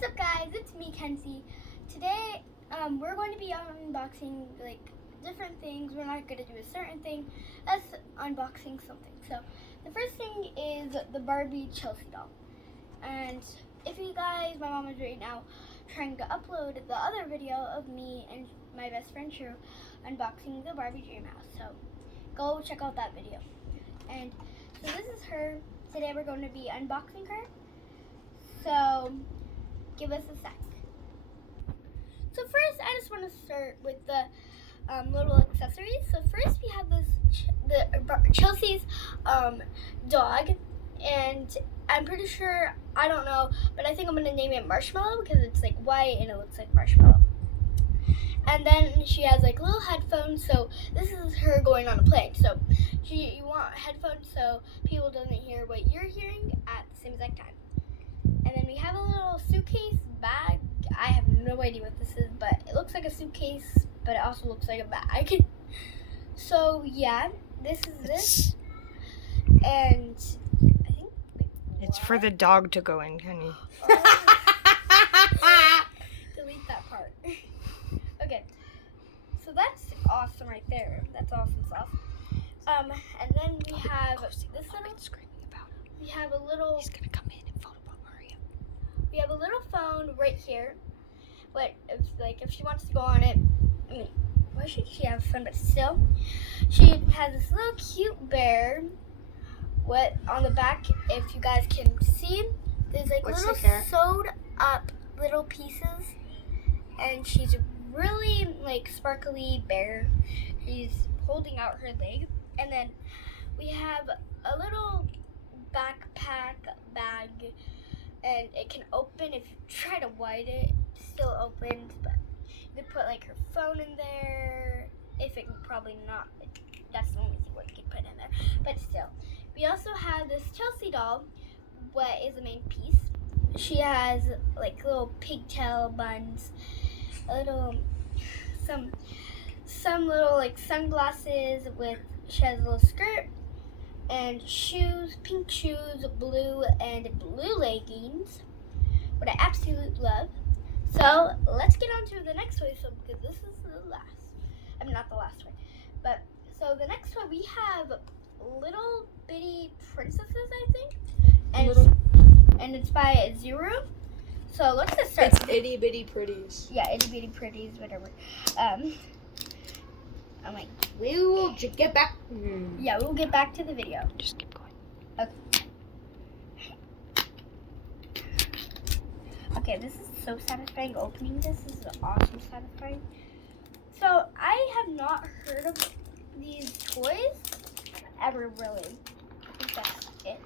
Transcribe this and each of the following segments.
What's up, guys? It's me, Kenzie. Today, we're going to be unboxing different things. We're not going to do a certain thing. Let's unboxing something. So, the first thing is the Barbie Chelsea doll. And if you guys, my mom is right now trying to upload the other video of me and my best friend Drew unboxing the Barbie Dream House. So, go check out that video. And so this is her. Today we're going to be unboxing her. So, give us a sec. So first, I just want to start with the little accessories. So first, we have this Chelsea's dog, and I'm pretty sure, I don't know, but I think I'm gonna name it Marshmallow because it's like white and it looks like marshmallow. And then she has like little headphones. So this is her going on a plane. So you want headphones so people doesn't hear what you're hearing at the same exact time. And then we have a little suitcase bag. I have no idea what this is, but it looks like a suitcase, but it also looks like a bag. So yeah, this is this. And I think it's for the dog to go in, Kenny. Delete that part. Okay. So that's awesome right there. That's awesome sauce. And then we have this little screaming about. We have a little. He's gonna come in and phone about Maria. We have a little phone right here. But if she wants to go on it, I mean, why should she have fun? But still, she has this little cute bear. What on the back? If you guys can see, there's like little sewed up little pieces, and she's really like sparkly bear. She's holding out her leg, and then we have a little backpack bag. And it can open if you try to widen it. It still opens, but you could put like her phone in there. If it can probably not, that's the only thing what you can put in there. But still, we also have this Chelsea doll. What is the main piece? She has like little pigtail buns, a little some little like sunglasses with. She has a little skirt. And shoes, pink shoes, blue leggings, what I absolutely love. So let's get on to the next toy. So because this is the last, I mean not the last toy, but so the next toy we have little bitty princesses, I think, and it's by Zero. So let's just start. It's Itty Bitty Pretties. Yeah, Itty Bitty Pretties, whatever. I'm like, we will get back. Yeah, we'll get back to the video. Just keep going. Okay. Okay, this is so satisfying. Opening this is awesome satisfying. So I have not heard of these toys ever, really. I think that's it.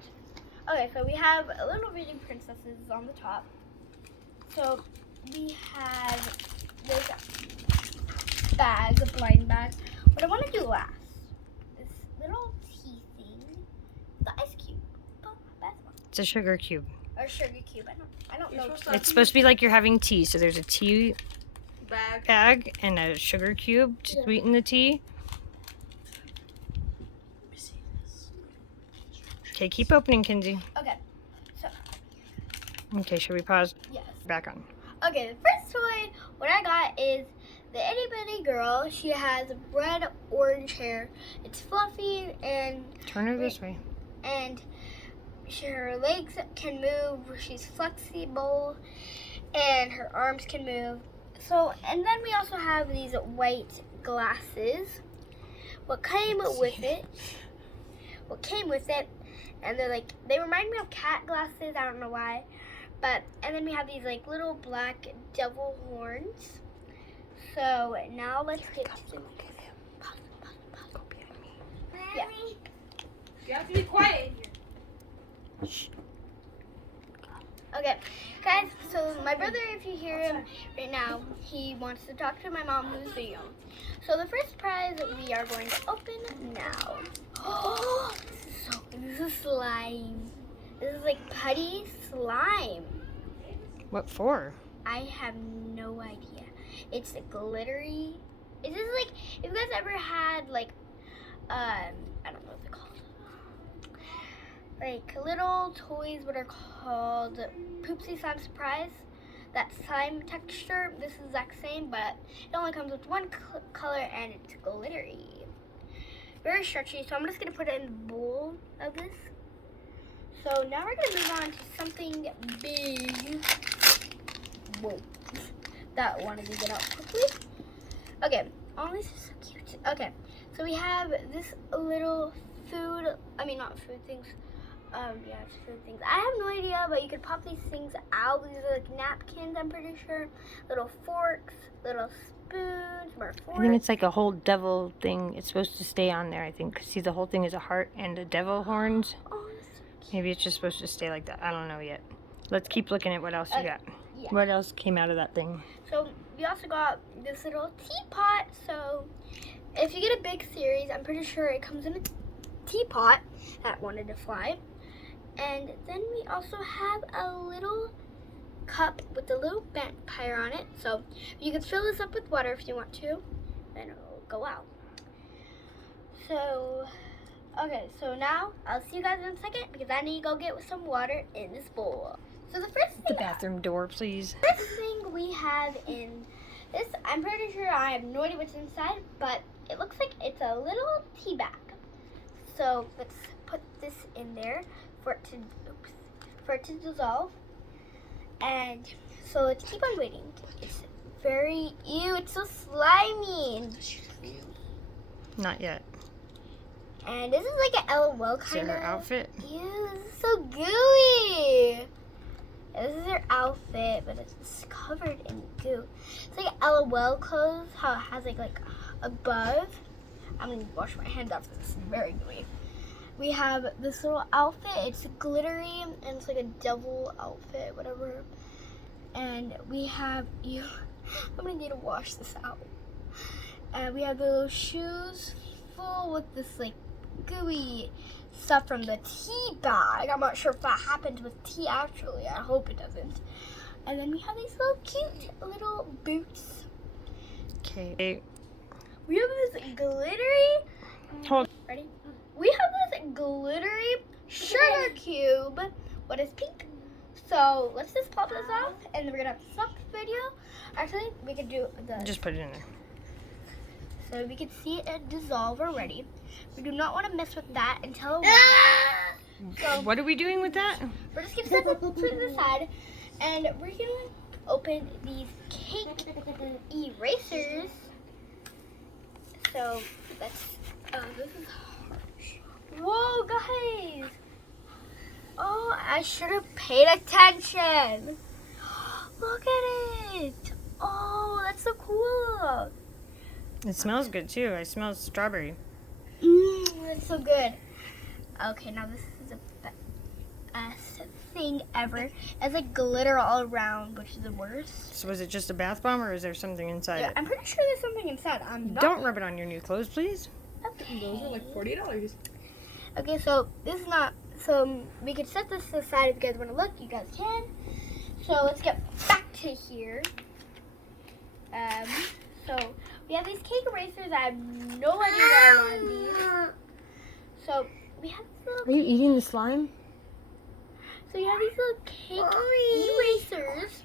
Okay, so we have a little bitty princesses on the top. So we have this bag, a blind bag. What I want to do last, this little tea thing, the ice cube. Oh, that's one. It's a sugar cube. Or sugar cube. I don't know. It's supposed to be like you're having tea. So there's a tea bag and a sugar cube to sweeten the tea. Okay, keep opening, Kenzie. Okay. So. Okay, should we pause? Yes. Back on. Okay, the first toy, what I got is the Itty Bitty girl. She has red orange hair. It's fluffy and Turn her this way. And her legs can move. She's flexible, and her arms can move. So, and then we also have these white glasses. What came with it? And they remind me of cat glasses. I don't know why, and then we have these like little black devil horns. So now let's get to the. Go behind me. Yeah. You have to be quiet in here. Shh. Okay, guys, so my brother, if you hear him right now, he wants to talk to my mom who's video. So the first prize we are going to open now. Oh, this is slime. This is like putty slime. What for? I have no idea. It's glittery. Is this like, if you guys ever had like, I don't know what they're called. Like little toys what are called Poopsie Slime Surprise. that slime texture. This is the exact same, but it only comes with one color and it's glittery. Very stretchy, so I'm just going to put it in the bowl of this. So now we're going to move on to something big. Whoa. That wanted to get out quickly. Okay. Oh, this is so cute. Okay. So we have this little food. I mean, not food things. Yeah, it's food things. I have no idea, but you could pop these things out. These are like napkins, I'm pretty sure. Little forks, little spoons, more forks. I think it's like a whole devil thing. It's supposed to stay on there, I think. See, the whole thing is a heart and a devil horns. Oh, that's so cute. Maybe it's just supposed to stay like that. I don't know yet. Let's keep looking at what else you got. Yeah. What else came out of that thing? So we also got this little teapot. So if you get a big series, I'm pretty sure it comes in a teapot that wanted to fly. And then we also have a little cup with a little vampire on it. So you can fill this up with water if you want to, then it'll go out. So, okay, so now I'll see you guys in a second because I need to go get some water in this bowl. So the first The thing, bathroom door, please. first thing we have in this, I'm pretty sure I have no idea what's inside, but it looks like it's a little tea bag. So let's put this in there for it to dissolve. And so let's keep on waiting. It's very, ew, it's so slimy. Not yet. And this is like an LOL Is it kind her of outfit? Ew, this is so gooey. This is her outfit, but it's covered in goo. It's like LOL clothes, how it has like above. I'm gonna wash my hands off. This is very gooey. We have this little outfit. It's glittery and it's like a devil outfit, whatever. And we have you. I'm gonna need to wash this out. And we have the little shoes full with this like gooey stuff from the tea bag. I'm not sure if that happens with tea actually. I hope it doesn't. And then we have these little cute little boots. Okay. We have this glittery. Hold. Ready? We have this glittery sugar cube. What is pink? So let's just pop this off, and then we're gonna have a stop video. Actually, we could do the. Just put it in there. So we can see it dissolve already. We do not want to mess with that until. So What are we doing with that? we're just gonna set it to the side, and we're gonna open these cake erasers. So let's. This is harsh. Whoa, guys! Oh, I should have paid attention. Look at it. Oh, that's so cool. It smells good too. I smell strawberry. That's so good. Okay, now this is the best thing ever. It has like glitter all around, which is the worst. So was it just a bath bomb or is there something inside Yeah, it? I'm pretty sure there's something inside. I'm not. Don't rub it on your new clothes, please. Those are like $40. Okay, so this is not. So we can set this to the side if you guys want to look. You guys can. So let's get back to here. So we have these cake erasers. I have no idea why I wanted these. So we have these little. Are you eating the slime? So you have these little cake erasers.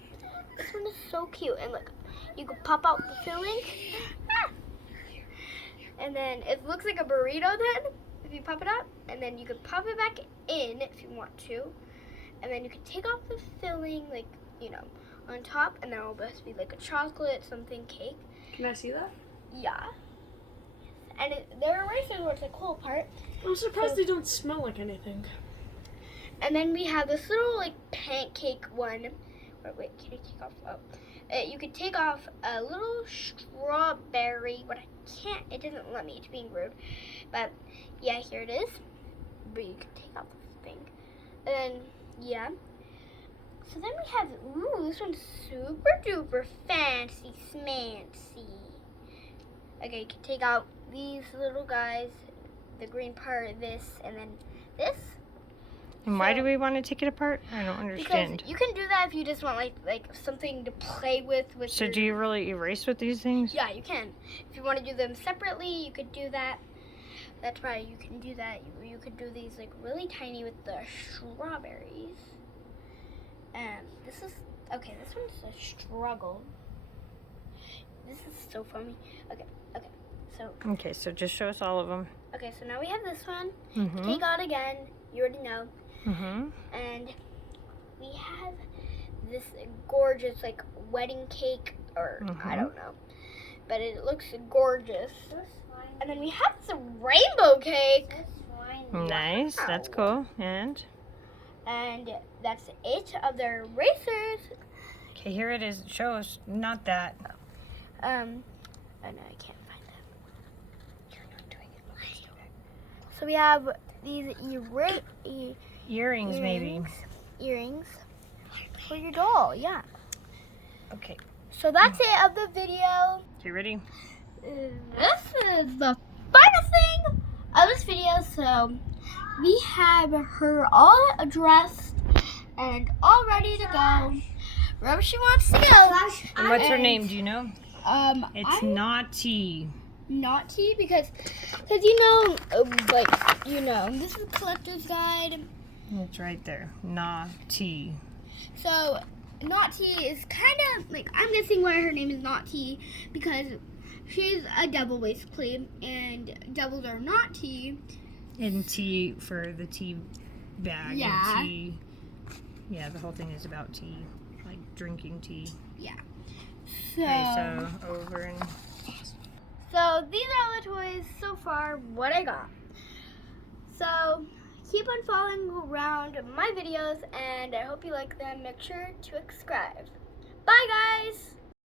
This one is so cute. And look, you can pop out the filling. And then it looks like a burrito then, if you pop it up. And then you can pop it back in if you want to. And then you can take off the filling, like, you know, on top. And then it'll just be like a chocolate something cake. Can I see that? Yeah. And their erasers were the cool part. I'm surprised they don't smell like anything. And then we have this little like pancake one. Or wait, can you take off? Oh, you can take off a little strawberry. But I can't. It doesn't let me. It's being rude. But yeah, here it is. But you can take off this thing. And then yeah. So then we have. Ooh, this one's super duper fancy smancy. Okay, you can take out these little guys. The green part, this, and then this. And why do we want to take it apart? I don't understand. Because you can do that if you just want like something to play with. So your, do you really erase with these things? Yeah, you can. If you want to do them separately, you could do that. That's right, you can do that. You could do these like really tiny with the strawberries. And this is Okay, this one's a struggle. This is so funny. Okay. So, Okay, so just show us all of them. okay, so now we have this one. Mm-hmm. Take out again. You already know. Mm-hmm. And we have this gorgeous, like, wedding cake, or I don't know. But it looks gorgeous. And then we have the rainbow cake. Nice. That's cool. And that's it of their racers. okay, here it is. Show us. Not that. Oh no, I can't find them. You're not doing it. So we have these Earrings, maybe. Earrings for your doll. Yeah. Okay. So that's it of the video. You ready? This is the final thing of this video. So we have her all dressed and all ready to go wherever she wants to go. And what's her name? Do you know? It's I'm Naugh-Tea. Naugh-Tea because you know, this is a collector's guide. It's right there. Naugh-Tea. So Naugh-Tea is kind of like, I'm guessing why her name is Naugh-Tea, because she's a devil basically, and devils are not tea. And tea for the tea bag. Yeah. And tea. Yeah, the whole thing is about tea, like drinking tea. Yeah. Okay, so over and. So these are all the toys so far, what I got. So keep on following around my videos, and I hope you like them. Make sure to subscribe. Bye, guys!